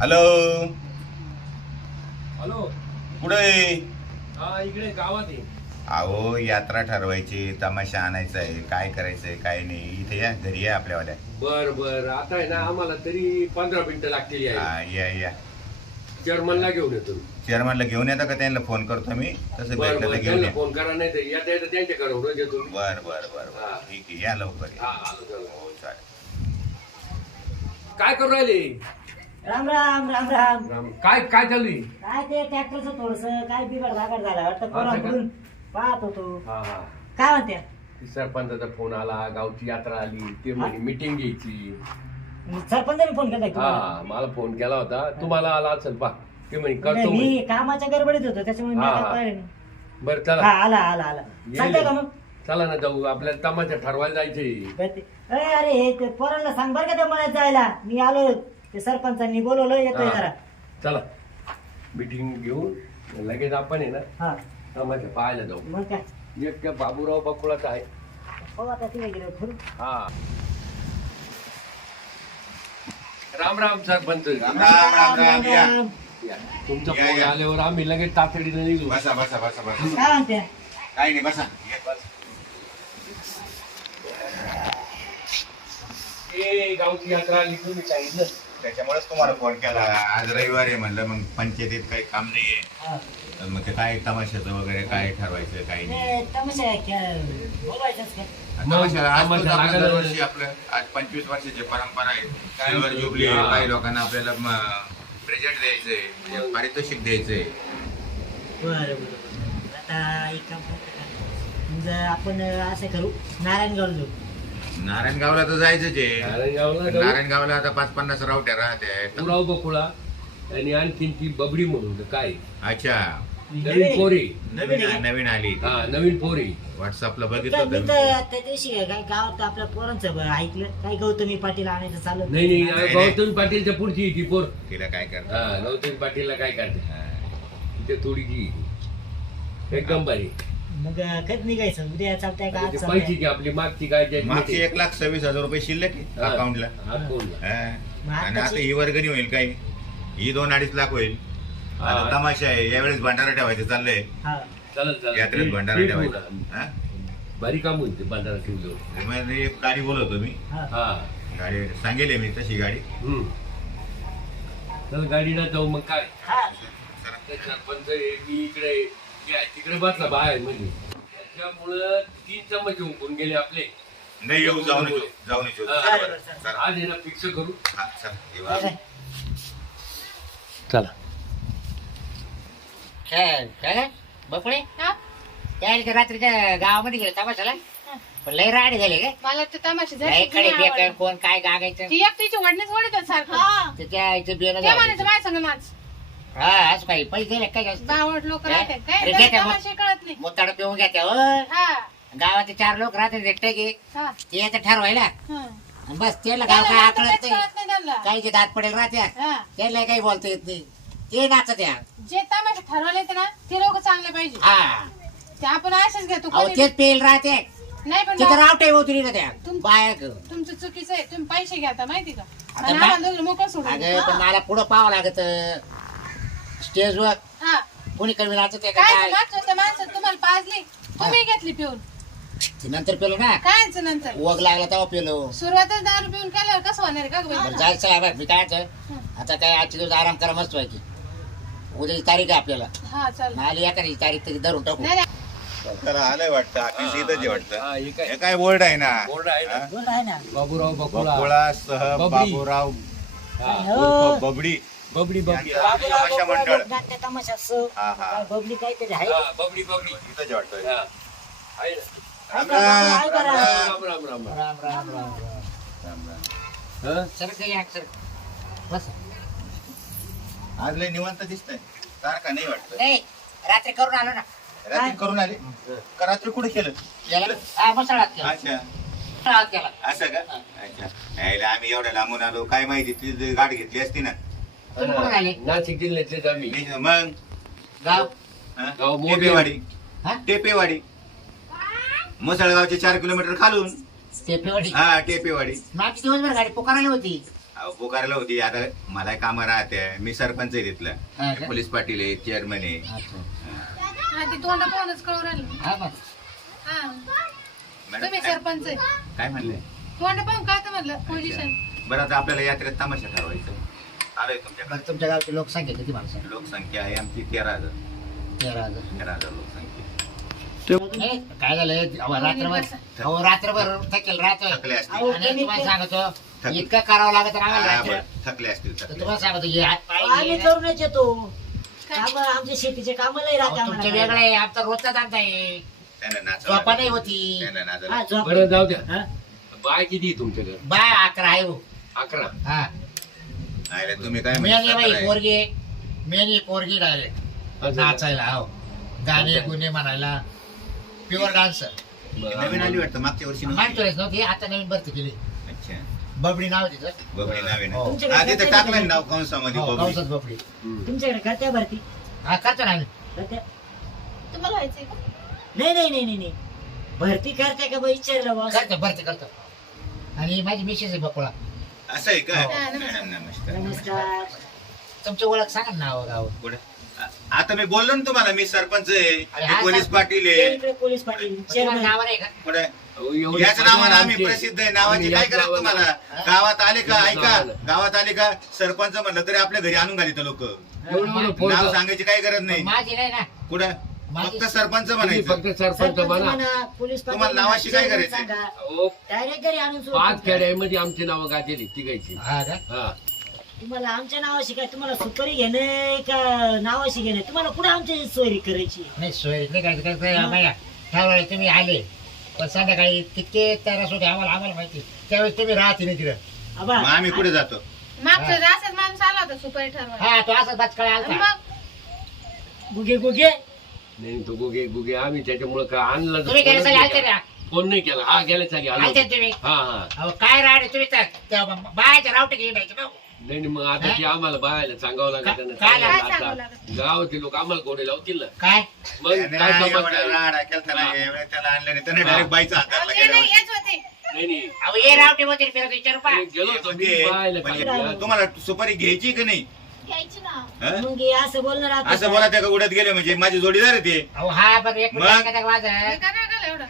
Hello hello कुठं हा इकडे गावात आहे. अहो यात्रा ठरवायची तमाशा आणायचा आहे काय करायचंय काय नाही. इथे या घरी या आपल्यावाल्या. बर बर. आता आहे ना आम्हाला तरी पंधरा मिनिटं लागतील यायला. हा, या या. चेअरमनला घेऊन येतो. चेअरमनला घेऊन येता का त्यांना फोन करतो मी? तसं बर भेटलं बर. तर घेऊन त्यांना या. फोन करा नाही तर येता येता त्यांच्याकडे रोज येतो मी. बर बर बर बर. हा. ठीक आहे या लवकर या. हा आलो चला. हो चालेल. काय करू राहिले? राम राम राम राम. राम, काय काय चालू आहे? काय ते ट्रॅक्टरचं थोडस काय बिघड धागड झाला वाटतं. पाहत होतो. हा हा. काय म्हणत्या ती सरपंचाचा फोन आला गावची यात्रा आली ते म्हणे मिटिंग घ्यायची. सरपंचाने फोन केला का मला फोन केला होता. तुम्हाला आला असेल पा ते म्हणे? करतो म्हणे. मी कामाच्या गडबडीत होतो त्याच्यामुळे मी हा, काय हा. पाहिलं नाही. बरं हा चला आला आला आला. येईल. चालतंय का मग? चला ना जाऊ आपल्याला तमाशा ठरवायला जायचंय. बरं. अरे अरे हे ते पोरांना सांग बरं का ते मला जायला. मी आलो ते सरपंचांनी बोलवलं येतोय हा. जरा चला. मिटिंग घेऊन लगेच आपण आहे ना हा. पाहायला जाऊ. मग काय? एक त्या बाबूराव बाकुळाचा आहे. हो आता तिथे गेलो फिरू. हा. राम राम सरपंच. राम राम राम राम या. या. तुमचा या, फोन या. आल्यावर आम्ही लगेच तातडीनं निघू. बसा बसा बसा बसा. काय म्हणत्या काय नाही बसा. या. ए गावची यात्रा आली तुम्ही सांगितलं त्याच्यामुळेच तुम्हाला फोन केला आज रविवार आहे म्हणलं मग पंचायतीत काही काम नाहीये हा. तर मग ते काय तमाशाचं वगैरे काय ठरवायचं काय नाही ते तमाशा खेळ- बोलवायचंच काय तमाशा आज तमाशा तोच आपलं लागलं. दरवर्षी आपलं आज पंचवीस वर्षाची परंपरा आहे सिल्वर जुबली आहे. हा. काही लोकांना आपल्याला प्रेझेंट द्यायचंय म्हणजे पारितोषिक द्यायचंय बरं बरं बरं आता एक काम करू का? म्हणजे आपण असं करू नारायणगाव जाऊ नारायणगावला तर जायचंच आहे. नारायणगावला जाऊ. नारायणगावला आता पाच पन्नास रावट्या राहते पुराव बकुळा आणि आणखीन ती बबडी म्हणून काय? अच्छा. नवीन पोरी. नवीन नवीन. आली. हा नवीन पोरी. व्हॉट्सअपला तर बघितलं मी होतं तर त्या दिवशी काय गावात आपल्या पोरांचं ब- ऐकलं. काही गौतमी पाटील आणायचं चालत नाही नाही नाही. गौतमी पाटीलच्या पुढची आहे ती पोर. तिला काय हा करतात गौतमी पाटीलला काय करते? हा. ते. थोडीची एकदम भारी. मग कधी निघायचं उद्या चालतंय का आज ते चालतंय? पैशाची आपली मागची काय ज्याची मागचे. एक लाख सव्वीस हजार रुपये शिल्लक आहे हा. अकाउंटला अकाउंटला. हा. आणि आता ही वर्गणी होईल काही ही दोन अडीच लाख होईल हा. आता तमाशा आहे यावेळेस भंडारा ठेवायचं चाललंय हा चालेल चालेल यात्रेत भंडारा ठेवायचा. हा? भारी काम होईल ते बांधारा ठेवलं मग एक गाडी बोलवतो मी हा हा गाडी सांगेल मी तशी गाडी हम्म चल गाडीला जाऊ मग काय हा ते सरपंच आहे, मी इकडे आहे, तिकडे बसला बाहेर म्हणजे. त्याच्यामुळं तीन चमचे उंकून गेले आपले. नाही येऊ जाऊन येऊ जाऊन येऊ. हा. आज आहे ना फिक्स करू. हा, चला, येऊ. काय चला. काय काय बकुळे हा? त्या इथे रात्रीच्या गावामध्ये गेले तमाशाला पण लय राडे झाले काय मला ते तमाशे लयकडे बेकार. कोण काय गागायचं? ती एकटीची वडणीच वडीत सारखं. इथे ते म्हणायचं झालं. माझ्या संग माझ हा असं काही पैसे दिले काय जास्त? लोक काय? राहतात काय? अरे त्याला घेते मग. तमाशे कळत नाही. मोताड पिऊन घ्या त्या हो. हा. गावाचे चार लोक राहतात एकटे की. हा. ते याचं ठरवायला. हा. आणि बस त्याला गाव काय काहीच नाही. कळत नाही त्यांना. काही दात पडेल राहत्या हा. त्याला काही बोलता येत नाही. ते नाचत या. जे तमाशे ठरवले ते ना ते लोक चांगले पाहिजे. हा. ते आपण असेच घेतो अहो कोणी तेच पेल राहते. नाही पण तिथं बा- रावटे होती ना त्या. तुम- बाया ग. तुमचं चुकीचं आहे. तुम्ही पैसे घ्या माहिती का? आता आणि मा- आम्हाला दोघीला मोकळं सोडून अगं द्या. पण मला पुढं पाहावं लागत. स्टेजवर हा. कोणी कमी नाचत आहे का काय त्या तुम्हाला पाजली. तुम्ही घेतली पिऊन. ते नंतर पेलो ना? काय याचं नंतर? ओग लागला तेव्हा पेलो. सुरुवातच दारू पिऊन केल्यावर कसं होणार आहे का गं बरं बाई? जायचं आहे मी काय आता काय आजचे दिवस आराम करा मस्त व्हायची उद्याची तारीख आहे आपल्याला. हा चल आली एखादी तारीख तरी धरून टाकू. नाही नाही. त्याला आलंय वाटतं आहे हा, वाटतं. हे काय? हे काय बोर्ड आहे ना? बोर्ड आहे ना. हा? बोल आहे ना? बाबूराव बकुळा. बकुळा सह बबडी. बाबूराव. उर्फ बबडी बबडी बबली यांचा तमाशा मंडळ. असं हा, काय बबली बबडी बबडी. इथंच वाटतोय. हा. आहे ना? राम राम, बस. आज लय निवांत दिसतंय. तारखा नाही वाटत नाही रात्री करून आलो ना. रात्री करून आले? का रात्री कुठे केलं? याला हा अच्छा. असं का? अच्छा. नाही, आम्ही एवढ्या लांबून आलो. काय माहिती ती गाठ घेतली असती ना. तुम्ही नाशिक जिल्ह्यातलेच आम्ही. मी- मग? गाव? हा? गाव मोठे. टेपेवाडी. हा? टेपेवाडी. मुसळगावचे चार किलोमीटर खालून. पेवडी हा टेपेवाडी. मागची दिवसभर गाडी पुकारायला होती. अहो, पुकारलं होती. आता मला काम राहते. मी सरपंच आहे हा तिथलं? पोलीस पाटील आहे चेअरमन आहे. हा. ती तोंड पाहूनच कळू राहिलं. हा मग हा. मॅडम, तुम्ही काय- सरपंच आहे. काय म्हणले? तोंड पाहून काय तर म्हणलं पोझिशन बरं आता आपल्याला यात्रेत तमाशा ठरवायचा आलोय तुमच्याकडे. बरं तुमच्या गावची लोकसंख्या किती माणसं? लोकसंख्या आहे आमची तेरा हजार. तेरा हजार. तेरा हजार लोकसंख्या. नाही, काय झालं अहो, रात्रभर अहो रात्रभर थकेल राहतोय थकले असतील. अहो, आणि तुम्हाला सांगतो इतकं करावं लागत हा, रात्र. बरं. थकले असतील तर थकले तुम्हाला सांगतो हे हात पाय आम्ही हे- करूनच येतो. काम आमच्या शेतीचे काम लय अहो, राहते तुमचं आम्हाला. वेगळं आहे. आमचा रोजचा धंदा आहे. त्यांना नाचावं झोपा नाही लागलं. होती. त्यांना नाचावं हा, लागलं. झोप. बरं जाऊ द्या. हा? बाय किती तुमच्याकडे? बाय अकरा आहे हो. अकरा. हा. नाही रे, तुम्ही काय मेन म्हणता बाई काय? पोरगी मेन पोरगी डायरेक्ट नाचायला हो. गाणे अच्छा. गुन्हे म्हणायला. Pure dancer. नवीन आली वाटतं मागच्या वर्षी नव्हती. मानतोय नव्हती आता नवीन भरती केली. अच्छा. बबडी नाव आहे तिचं. बबडी नाव आहे ना? हो. तुमच्याकडे तिथे काय टाकलं नाव कंसामध्ये हो, बबडी. कंसात बबडी. हम्म. तुमच्याकडे करत्या भरती? हा करतो ना आम्ही. करत्या तुम्हाला व्हायचंय का? नाही नाही नाही नाही नाही. भरती करत्या का बा विचारलं बॉस करतो भरती करतो. आणि माझी मिसेस आहे बकुळा. असं आहे का? हो. नमस्कार. मॅडम नमस्कार. नमस्कार. तुमची ओळख सांगा ना नाव गाव. आ- आता मी बोललो ना तुम्हाला मी सरपंच आहे अरे मी हा, पोलीस. पाटील आहे. पोलीस पाटील तुम्हाला चेअरमन नाव का? याच नावानं आम्ही प्रसिद्ध आहे. नावाची काय नावानं- तुम्हाला? गावात आले का? ऐका. गावात आले का? सरपंच म्हणलं तरी आपल्या घरी आणून घालित लोक. नाव. सांगायची काही गरज नाही. माझी नाही ना. कुठं फक्त सरपंच म्हणायचं फक्त सरपंच म्हणा, पोलीस तुम्हाला नावाशी काय? सांगा. अहो, डायरेक्ट घरी आणून सोडून पाच. खेड्यामध्ये आमची नावं गाजेली तिघायची. हा का? हा. तुम्हाला आमच्या नावाशी काय तुम्हाला सुपारी घेणे का नावाशी घेणे? तुम्हाला कुठे आमची सोयरी करायची? नाही सोय नाही काय काय काय बघा त्यावेळेस तुम्ही आले. पण संध्याकाळी कितके त्रास होते आम्हाला आम्हाला माहिती. त्यावेळेस तुम्ही राहते नाही तिकडं आबा मग आम्ही कुठे जातो? वेळेस असाच माणूस आला होता सुपारी ठरवायला. हा तो असं बचकाळा आणि आलता मग? गुगे गुगे. नाही तो गुगे गुगे आम्ही त्याच्यामुळे काय आणलं तुम्ही गेल्या साली आलते ना फोन नाही केला. हा गेल्या साली आलो. आलते ना तुम्ही? हा हा. अहो काय राहणे तुम्ही तर? त्या बायाच्या रावटे घेऊन यायचे भाऊ. नाही नाही, मग आता ते आम्हाला बायला सांगावं लागत काय- सांगावं सांगावं? गावाचे लोक आम्हाला गोडे लावतील ना. काय? मग काय नाही त्याने हा. डायरेक्ट बाईचा हात अहो, घातला ते नाही गेल्यावर. येत होते. नाही नाही. अहो ये रावटे होते फिरत विचारू पा ते गेलो होतो मी म्हणजे- बायला म्हणजे सांगितलं. तुम्हाला सुपारी घ्यायची की नाही? घ्यायची ना. हा? मग हे असं बोलणार आता. असं बोला त्या का उडत गेले म्हणजे माझी जोडीदार आहे ते. अहो हा बघ एक मग? मिनिट काय रागाला एवढं?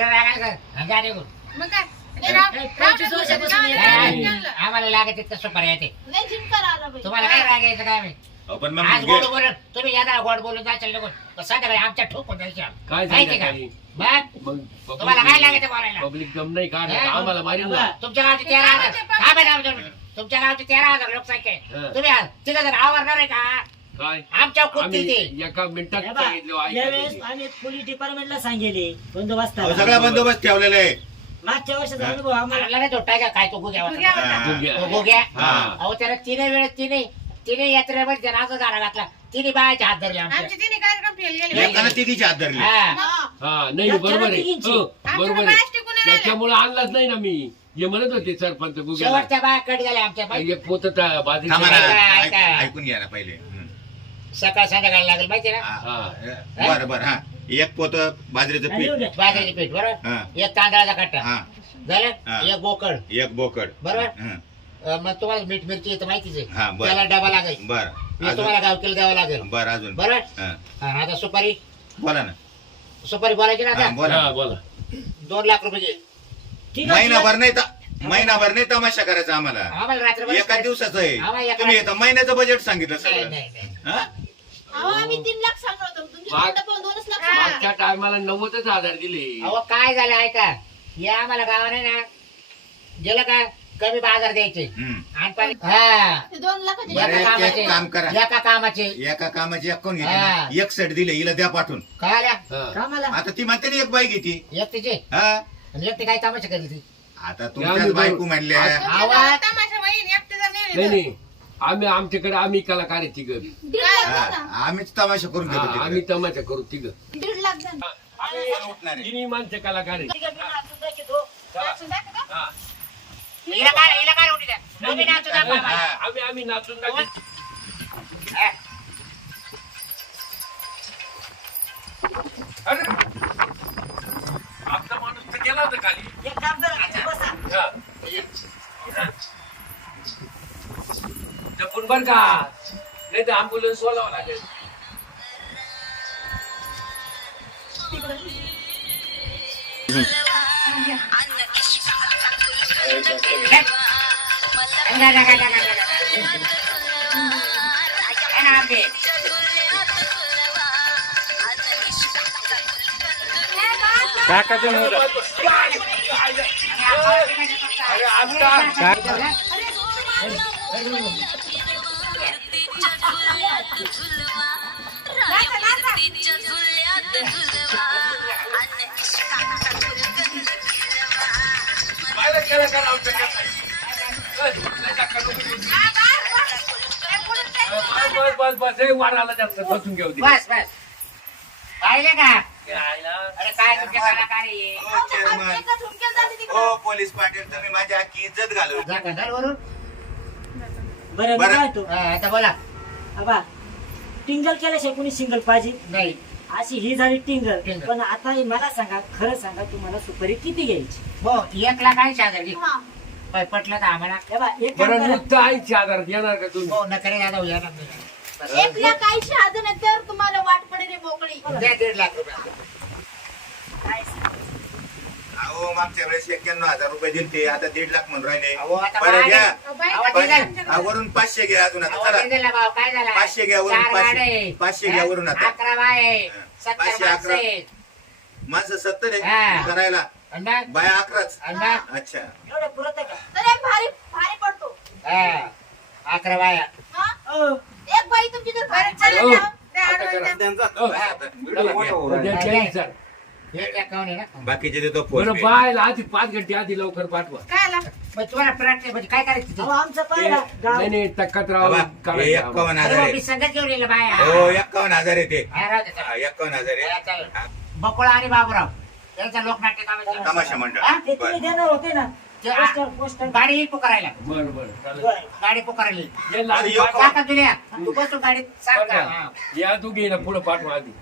रागायचं. मग काय? काय, पंचवीस वर्षापासून नाही. आम्हाला लागत तिथं सुपारी येते लय जिंकर आला बाई. तुम्हाला काय राग यायचं काय माहीत? आपण आज मग गोड. बोलून तुम्ही येणार गोड बोलून पण संध्याकाळी आमच्या ठोकून जायच्या काय माहिती का? सांगायचं बघ. मग तुम्हाला काय लागायचं बोलायला? पब्लिक दम नाही हा? आम्हाला ना. तुमच्या गावची मॅडम, आमच्या तुमच्या गावची तेरा हजार लोकसंख्या आहे. हा. तुम्ही तिथं जर आवरणार आहे का? काय? आमच्या कुठली आम्ही ते एका मिनिटात हे बा, सांगितलं यावेळेस ऐकायचं आम्ही पोलीस डिपार्टमेंटला सांगेले सगळा बंदोबस्त ठेवलेला आहे. मागच्या वर्षाचा अनुभव आम्हाला मला नाही झोपटाय का काय तो गुग्या गुग्या होता. होता. गुग्या. तो गुग्या. हा. अहो त्याला तिने वेळेस तिने तिने यात्रेमध्ये असं झाडा घातला. तिने बायाचे हात धरले आमचे. तिन्ही कार्यक्रम फेल गेले एकानं तिघीची हात धरली. हा. हा. नाही बरोबर आहे. हो, बरोबर आहे. त्याच्यामुळे आणलाच नाही ना मी. हे म्हणत होते सरपंच शेवटच्या बाया कट झाल्या आमच्या एक पोत बाजरी थांबा ना, ऐका. ऐकून घ्या ना पहिले. हं. सकाळ संध्याकाळ लागेल माहिती ना? हा. बरं बरं हा. एक पोत बाजरीचं आणि एवढं. पीठ बाजरीचे पीठ बरोबर हा. एक तांदळाचा कट्टा हा. झालं. एक बोकड. एक बोकड. बरोबर. हं. अं, मग तुम्हाला मीठ मिरची येतं माहितीच हा, आहे बरं. त्याला डबा लागेल बरं. हे तुम्हाला अजून गावकीला द्यावं लागेल. बरं अजून? हं. हा, आता सुपारी? बोला ना. सुपारी बोलायची ना हा, आता बोला. हा बोला. दोन लाख रुपये. ठीक आहे, महिनाभर नाही ता- महिनाभर नाही तमाशा करायचा आम्हाला. आम्हाला रात्रभर एका दिवसाचं आम्हाला आहे एका- तुम्ही आता महिन्याचं बजेट सांगितलं नाही सगळं. नाही नाही. हा? अहो आम्ही तीन लाख सांगत. होतो तुमची माग- तोंड पाहून दोनच लाख. मागच्या टायमाला नव्वदच हजार दिले. अहो काय झालं ऐका. या आम्हाला गावाने ना गेलं का कमी बाजार द्यायचे. हं. आणि पाणी हा. ते दोन लाखाचे बरं, एका एक- कामाचे. एक काम करा. एका कामाचे. एका कामाची एक हा. एक सेट दिले हिला द्या पाठवून. काय हा. कामाला? आता ती म्हणते ना एक बाई घेती. एकटीचे हा? आणि एकटी काय तमाशा करते ती आता आम्ही तुमच्याच बरोबर- बायको म्हणल्या तुमच्या आवाज- गावात तमाशा होईल, एकटे जर नेले नाही तर. नाही आम्ही आमच्याकडे आम्ही कलाकार आहे तिघ दीड लाख द्या हा, ना आम्हीच तमाशा करून घेतो तिकडे. आम्ही तमाशा करू तिघ दीड लाख द्या ना कोण उठणार आहे? तिन्ही माणसं कलाकार आहे ठीक आहे, मी नाचून दाखवतो. नाचून दाखव का? हा. हिला काय हिला काय उठी द्या तुम्ही नाचू द्या बाबा. आम्ही आम्ही नाचून दाखवू. अरे आपला माणूस तर गेला होता खाली एक काम करा, बसा. हा. बर का नाही तर अँब्युलन्स बोलावं लागेल अरे आता काय केलं का आमच्या बस बस बस हे वाराला जास्त बसून घेऊ दे बस बस पाहिले का अरे काय तुमचे कलाकार आहे? हो. हो पोलीस पाटील तुम्ही माझी अख्खी इज्जत जा? बरं मी बरं. काय तो हा, आता बोला आबा टिंगल केल्याशिवाय कोणी सिंगल पाहिजे नाही अशी ही झाली टिंगल टिंगल. पण आता हे मला सांगा खरं सांगा तुम्हाला सुपारी किती घ्यायची हो एक लाख ऐंशी हजार घे. हा. पण पटलं तर आम्हाला हे बा, एक काम बरं करा. नुसतं आईची आधार देणार का तुम्ही हो नकरे दादा उद्या ना एक लाख ऐंशी हजार नाही तर तुम्हाला वाट पडेल आहे मोकळी द्या दीड लाख रुपये अहो मागच्या वेळेस एक्क्याण्णव हजार रुपये दिले ते आता दीड लाख म्हणून राहिले अहो, आता बरं घ्या अहो, दिलं. हा, वरून पाचशे घ्या अजून आता चला काय झालं? पाचशे घ्या वरून, चार पाचशे. गाड्या. पाचशे घ्या वरून आता. अकरा बाय आहे. सत्तर पाचशे, माणसं अकरा. आहेत. माणसं सत्तर हा. आहे करायला आणि मग? बाया अकराच आणि मग? अच्छा एवढं पुरत का तर एक भारी भारी पडतो हा. अकरा बाया हा एक बाई तुमची चालेल. हो, बाकीचे देतो फोन आधी पाच घंटे आधी लवकर पाठवा. काय आला मग तुम्हाला प्रॅक्टिस म्हणजे काय करायचं अहो, ते? आमचं पाहिला गाव. नाही नाही तक्कात राहावं हे अरे हजार बाबा, आहे संगत घेऊन येईल बाया. हो एक्कावन्न हजार आहे ते. हा, राहू दे, हा, हजार हा, आहे चालेल. हा, बकुळा आणि बाबूराव यांचा लोकनाट्य. तमाशा मंडळ. हा? ते तुम्ही बरं. देणार होते ना. पोस्टर पोस्टर गाडी येईल पुकारायला बरं बरं चालेल. बरं. गाडी पुकारायला येईल. ये. का? काका तू बसून गाडीत सांग का? हा. या तू घे ना पुढे पाठवा आधी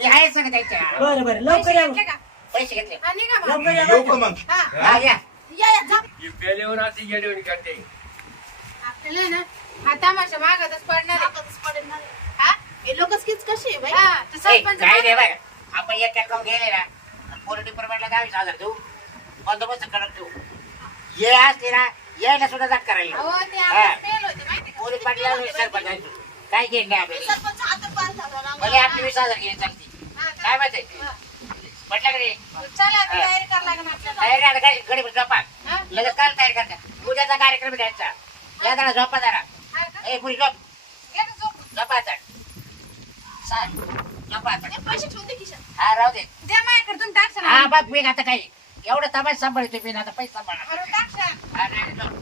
हे आहे सगळं त्यांच्या बरं बरं लवकर या घेतले का? पैसे घेतले हा, निघा मग. लवकर या येऊ का मग हा. हा या या, या, जा. ही पेल्यावर अशी येडवणी करते आपल्याला ना हा तमाशा मागतच पडणार आहे. मागतच पडेल ना. हा? हे लोकच किच कशी आहे बाई हा, तर ए, सरपंच काय नाही बाय आपण एक अकाउंट गेले ना पोलीस डिपार्टमेंटला दहावीस हजार देऊ बंदोबस्त करत देऊ ये असले ना यायला सुद्धा जात करायला अहो, ते हा. आपल्याला पेल होते माहिती का? पोलीस पाटील सरपंच आहे तू. काय घेईन नाही आपल्याला सरपंच हातात पार झाला ना. भले आपली वीस हजार घेईन चालती हा? काय माहिती हा. म्हटलं का नाही चला आता तयारी करावं लागेल आपल्याला तयारी आता काय गडी झोपा हा? लगेच काल तयारी करता उद्याचा कार्यक्रम द्यायचा या जरा झोपा जरा हा का? ए पुरी झोप घे ना झोपून. झोपा आता सांग झोपा आता हे पैसे ठेवून दे खिशात. हा राहू दे द्या माझ्याकडे तुम्ही टाकशाल हा ना. बघ मी आता काही एवढं तमाश सांभाळतो मी आता पैसे सांभाळा बरोबर टाकशाल. हा, नाही, नाही,